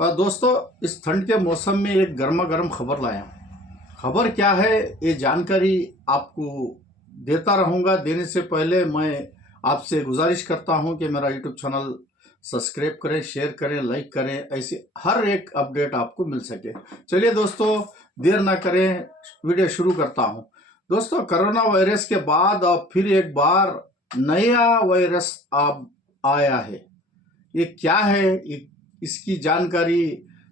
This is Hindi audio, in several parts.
दोस्तों, इस ठंड के मौसम में एक गर्मा गर्म खबर लाया हूं। खबर क्या है, ये जानकारी आपको देता रहूंगा। देने से पहले मैं आपसे गुजारिश करता हूं कि मेरा यूट्यूब चैनल सब्सक्राइब करें, शेयर करें, लाइक करें, ऐसी हर एक अपडेट आपको मिल सके। चलिए दोस्तों, देर ना करें, वीडियो शुरू करता हूं। दोस्तों, कोरोना वायरस के बाद अब फिर एक बार नया वायरस अब आया है। ये क्या है, इसकी जानकारी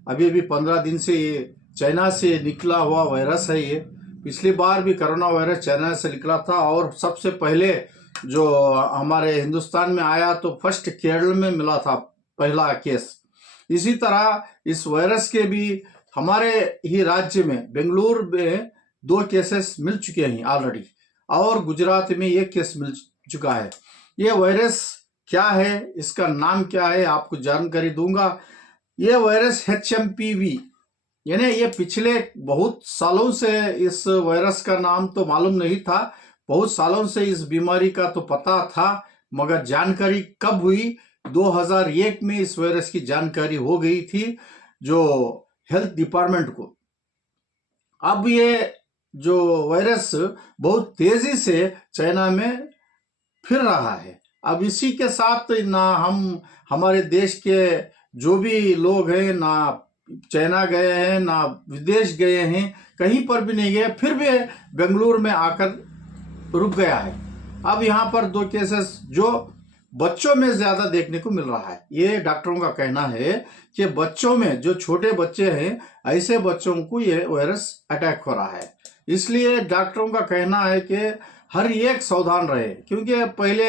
अभी अभी 15 दिन से ये चाइना से निकला हुआ वायरस है। ये पिछली बार भी कोरोना वायरस चाइना से निकला था और सबसे पहले जो हमारे हिंदुस्तान में आया तो फर्स्ट केरल में मिला था पहला केस। इसी तरह इस वायरस के भी हमारे ही राज्य में बेंगलुरु में 2 केसेस मिल चुके हैं ऑलरेडी, और गुजरात में 1 केस मिल चुका है। ये वायरस क्या है, इसका नाम क्या है, आपको जानकारी दूंगा। ये वायरस HMPV, यानी ये पिछले बहुत सालों से इस वायरस का नाम तो मालूम नहीं था। बहुत सालों से इस बीमारी का तो पता था, मगर जानकारी कब हुई, 2001 में इस वायरस की जानकारी हो गई थी जो हेल्थ डिपार्टमेंट को। अब ये जो वायरस बहुत तेजी से चाइना में फिर रहा है। अब इसी के साथ ना हमारे देश के जो भी लोग हैं, ना चाइना गए हैं ना विदेश गए हैं, कहीं पर भी नहीं गए, फिर भी बेंगलुरु में आकर रुक गया है। अब यहाँ पर 2 केसेस जो बच्चों में ज्यादा देखने को मिल रहा है। ये डॉक्टरों का कहना है कि बच्चों में, जो छोटे बच्चे हैं, ऐसे बच्चों को ये वायरस अटैक हो रहा है। इसलिए डॉक्टरों का कहना है कि हर एक सावधान रहे, क्योंकि पहले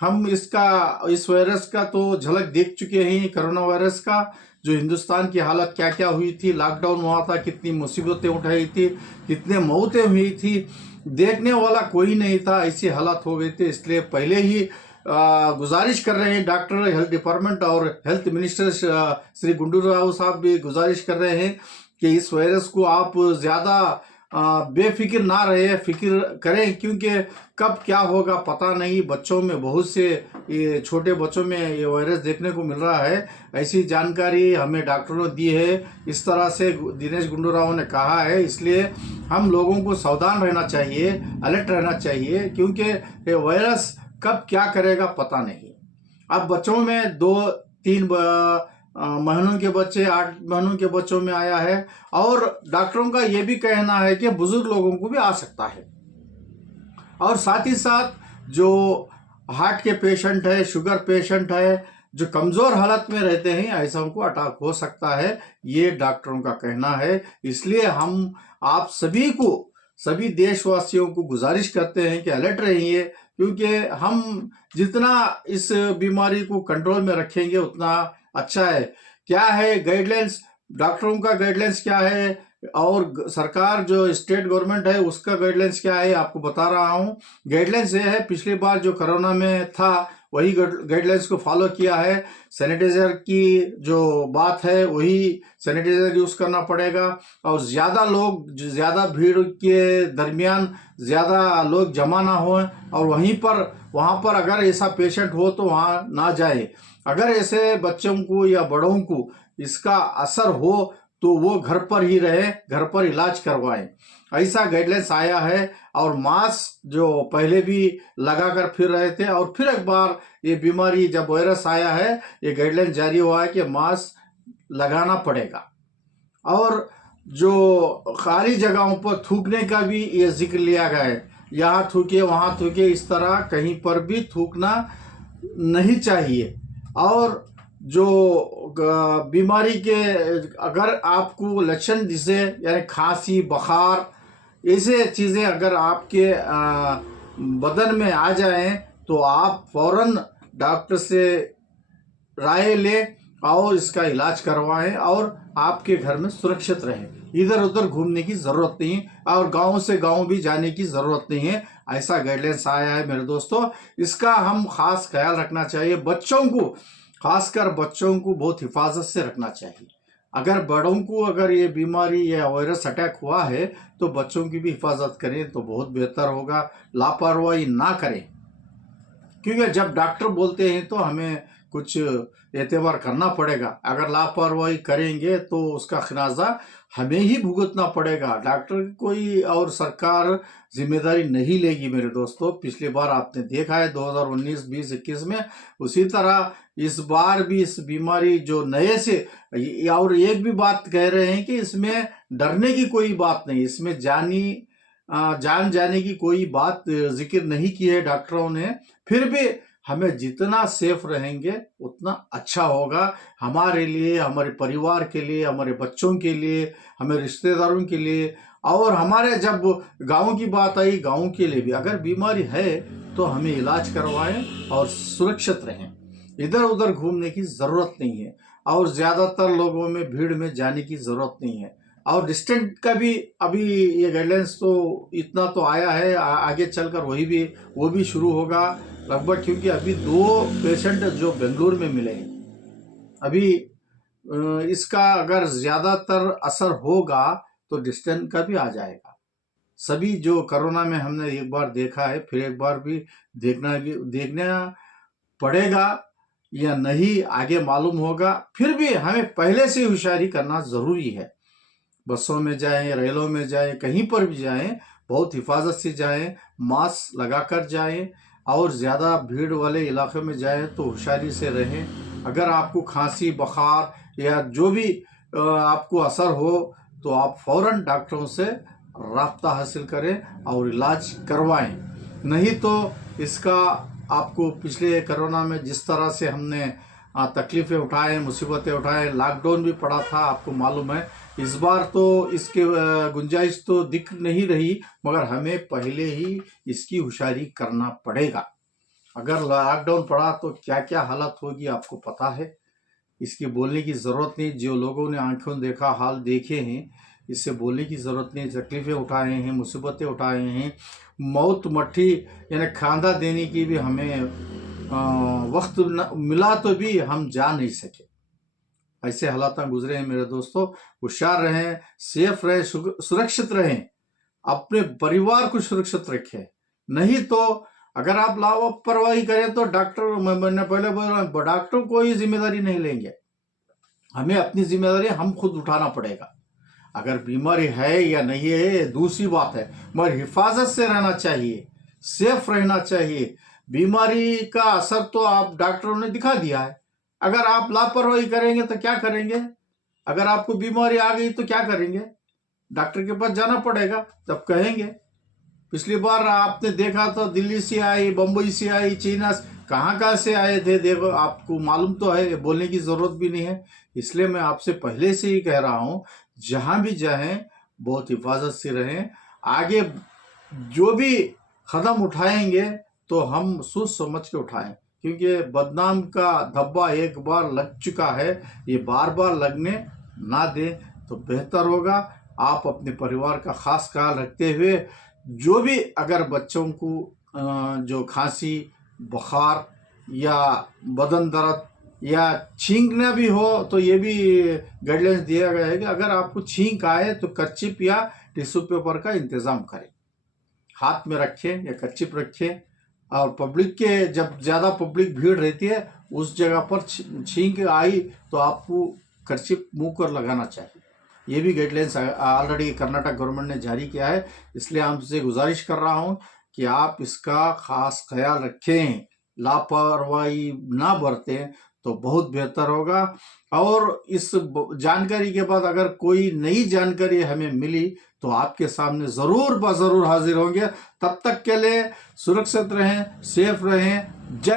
हम इस वायरस का तो झलक देख चुके हैं। कोरोना वायरस का जो हिंदुस्तान की हालत क्या क्या हुई थी, लॉकडाउन हुआ था, कितनी मुसीबतें उठाई थी, कितने मौतें हुई थी, देखने वाला कोई नहीं था, ऐसी हालत हो गई थी। इसलिए पहले ही गुजारिश कर रहे हैं डॉक्टर, हेल्थ डिपार्टमेंट और हेल्थ मिनिस्टर श्री गुंडू राव साहब भी गुजारिश कर रहे हैं कि इस वायरस को आप ज्यादा बेफिक्र ना रहे, फिक्र करें, क्योंकि कब क्या होगा पता नहीं। बच्चों में बहुत से, ये छोटे बच्चों में ये वायरस देखने को मिल रहा है, ऐसी जानकारी हमें डॉक्टरों ने दी है। इस तरह से दिनेश गुंडू राव ने कहा है। इसलिए हम लोगों को सावधान रहना चाहिए, अलर्ट रहना चाहिए, क्योंकि ये वायरस कब क्या करेगा पता नहीं। अब बच्चों में 2-3 महीनों के बच्चे, 8 महीनों के बच्चों में आया है, और डॉक्टरों का यह भी कहना है कि बुजुर्ग लोगों को भी आ सकता है। और साथ ही साथ जो हार्ट के पेशेंट है, शुगर पेशेंट है, जो कमजोर हालत में रहते हैं, ऐसा उनको अटैक हो सकता है, ये डॉक्टरों का कहना है। इसलिए हम आप सभी देशवासियों को गुजारिश करते हैं कि अलर्ट रहिए, क्योंकि हम जितना इस बीमारी को कंट्रोल में रखेंगे उतना अच्छा है। क्या है गाइडलाइंस, डॉक्टरों का गाइडलाइंस क्या है, और सरकार जो स्टेट गवर्नमेंट है उसका गाइडलाइंस क्या है, आपको बता रहा हूं। गाइडलाइंस ये है, पिछली बार जो कोरोना में था वही गाइडलाइंस को फॉलो किया है। सैनिटाइजर की जो बात है, वही सैनिटाइजर यूज करना पड़ेगा, और ज्यादा भीड़ के दरमियान ज्यादा लोग जमा ना हो, और वहां पर अगर ऐसा पेशेंट हो तो वहां ना जाए। अगर ऐसे बच्चों को या बड़ों को इसका असर हो तो वो घर पर ही रहे, घर पर इलाज करवाएं, ऐसा गाइडलाइंस आया है। और मास्क जो पहले भी लगाकर फिर रहे थे, और फिर एक बार ये बीमारी जब वायरस आया है, ये गाइडलाइंस जारी हुआ है कि मास्क लगाना पड़ेगा। और जो खाली जगहों पर थूकने का भी ये जिक्र लिया गया है, यहाँ थूके वहां थूके, इस तरह कहीं पर भी थूकना नहीं चाहिए। और जो बीमारी के अगर आपको लक्षण दिसे, यानी खांसी, बुखार, ऐसे चीज़ें अगर आपके बदन में आ जाएं, तो आप फौरन डॉक्टर से राय लें और इसका इलाज करवाएं, और आपके घर में सुरक्षित रहें। इधर उधर घूमने की जरूरत नहीं, और गांव से गांव भी जाने की जरूरत नहीं है। ऐसा गाइडलाइंस आया है मेरे दोस्तों, इसका हम खास ख्याल रखना चाहिए। बच्चों को, खासकर बच्चों को बहुत हिफाजत से रखना चाहिए। अगर बड़ों को अगर ये बीमारी या वायरस अटैक हुआ है तो बच्चों की भी हिफाजत करें तो बहुत बेहतर होगा। लापरवाही ना करें, क्योंकि जब डॉक्टर बोलते हैं तो हमें कुछ एतबार करना पड़ेगा। अगर लापरवाही करेंगे तो उसका खिनाजा हमें ही भुगतना पड़ेगा, डॉक्टर की कोई और सरकार जिम्मेदारी नहीं लेगी मेरे दोस्तों। पिछली बार आपने देखा है 2019, 20, 21 में, उसी तरह इस बार भी इस बीमारी जो नए से, और एक भी बात कह रहे हैं कि इसमें डरने की कोई बात नहीं, इसमें जान जाने की कोई बात जिक्र नहीं की है डॉक्टरों ने। फिर भी हमें जितना सेफ रहेंगे उतना अच्छा होगा हमारे लिए, हमारे परिवार के लिए, हमारे बच्चों के लिए, हमारे रिश्तेदारों के लिए। और हमारे जब गांव की बात आई, गांव के लिए भी अगर बीमारी है तो हमें इलाज करवाएं और सुरक्षित रहें। इधर उधर घूमने की ज़रूरत नहीं है और ज़्यादातर लोगों में भीड़ में जाने की ज़रूरत नहीं है। और डिस्टेंट का भी अभी ये गाइडलाइंस तो इतना तो आया है, आगे चलकर वो भी शुरू होगा लगभग, क्योंकि अभी 2 पेशेंट जो बेंगलुरु में मिले हैं। अभी इसका अगर ज़्यादातर असर होगा तो डिस्टेंस का भी आ जाएगा। सभी जो कोरोना में हमने एक बार देखा है, फिर एक बार भी देखना पड़ेगा या नहीं आगे मालूम होगा। फिर भी हमें पहले से होशियारी करना ज़रूरी है। बसों में जाएं, रेलों में जाएं, कहीं पर भी जाएं, बहुत हिफाजत से जाएं, मास्क लगाकर जाएं और ज़्यादा भीड़ वाले इलाके में जाएं तो होशियारी से रहें। अगर आपको खांसी, बुखार या जो भी आपको असर हो तो आप फौरन डॉक्टरों से राब्ता हासिल करें और इलाज करवाएं। नहीं तो इसका आपको पिछले कोरोना में जिस तरह से हमने तकलीफ़ें उठाए, मुसीबतें उठाए, लॉकडाउन भी पड़ा था, आपको मालूम है। इस बार तो इसके गुंजाइश तो दिख नहीं रही, मगर हमें पहले ही इसकी होशियारी करना पड़ेगा। अगर लॉकडाउन पड़ा तो क्या क्या हालत होगी आपको पता है, इसकी बोलने की ज़रूरत नहीं। जो लोगों ने आंखों देखा हाल देखे हैं, इससे बोलने की ज़रूरत नहीं। तकलीफ़ें उठाए हैं, मुसीबतें उठाए हैं, मौत मट्ठी यानी खांदा देने की भी हमें वक्त मिला तो भी हम जा नहीं सके। ऐसे हालात गुजरे हैं मेरे दोस्तों। होशियार रहें, सेफ रहें, सुरक्षित रहें, अपने परिवार को सुरक्षित रखें। नहीं तो अगर आप लापरवाही करें तो डॉक्टर, मैंने पहले बोल रहा हूँ, डॉक्टर कोई जिम्मेदारी नहीं लेंगे। हमें अपनी जिम्मेदारी हम खुद उठाना पड़ेगा। अगर बीमारी है या नहीं है दूसरी बात है, मगर हिफाजत से रहना चाहिए, सेफ रहना चाहिए। बीमारी का असर तो आप डॉक्टरों ने दिखा दिया है। अगर आप लापरवाही करेंगे तो क्या करेंगे? अगर आपको बीमारी आ गई तो क्या करेंगे? डॉक्टर के पास जाना पड़ेगा, तब कहेंगे। पिछली बार आपने देखा तो दिल्ली से आई, बम्बई से आई, चीना कहाँ से आए थे, देखो आपको मालूम तो है, बोलने की ज़रूरत भी नहीं है। इसलिए मैं आपसे पहले से ही कह रहा हूँ, जहाँ भी जाएं बहुत हिफाजत से रहें। आगे जो भी कदम उठाएंगे तो हम सोच समझ के उठाएं, क्योंकि बदनाम का धब्बा एक बार लग चुका है, ये बार बार लगने ना दें तो बेहतर होगा। आप अपने परिवार का खास ख्याल रखते हुए, जो भी अगर बच्चों को जो खांसी, बुखार या बदन दर्द या छींकना भी हो तो ये भी गाइडलाइंस दिया गया है कि अगर आपको छींक आए तो कर्चिप या टिश्यू पेपर का इंतज़ाम करें, हाथ में रखें या कर्चिप रखें। और पब्लिक के, जब ज़्यादा पब्लिक भीड़ रहती है उस जगह पर छींक आई तो आपको कर्चिप मुंह पर लगाना चाहिए। ये भी गाइडलाइंस ऑलरेडी कर्नाटक गवर्नमेंट ने जारी किया है। इसलिए आपसे गुजारिश कर रहा हूँ कि आप इसका खास ख्याल रखें, लापरवाही ना बरतें तो बहुत बेहतर होगा। और इस जानकारी के बाद अगर कोई नई जानकारी हमें मिली तो आपके सामने ज़रूर हाजिर होंगे। तब तक के लिए सुरक्षित रहें, सेफ रहें। जय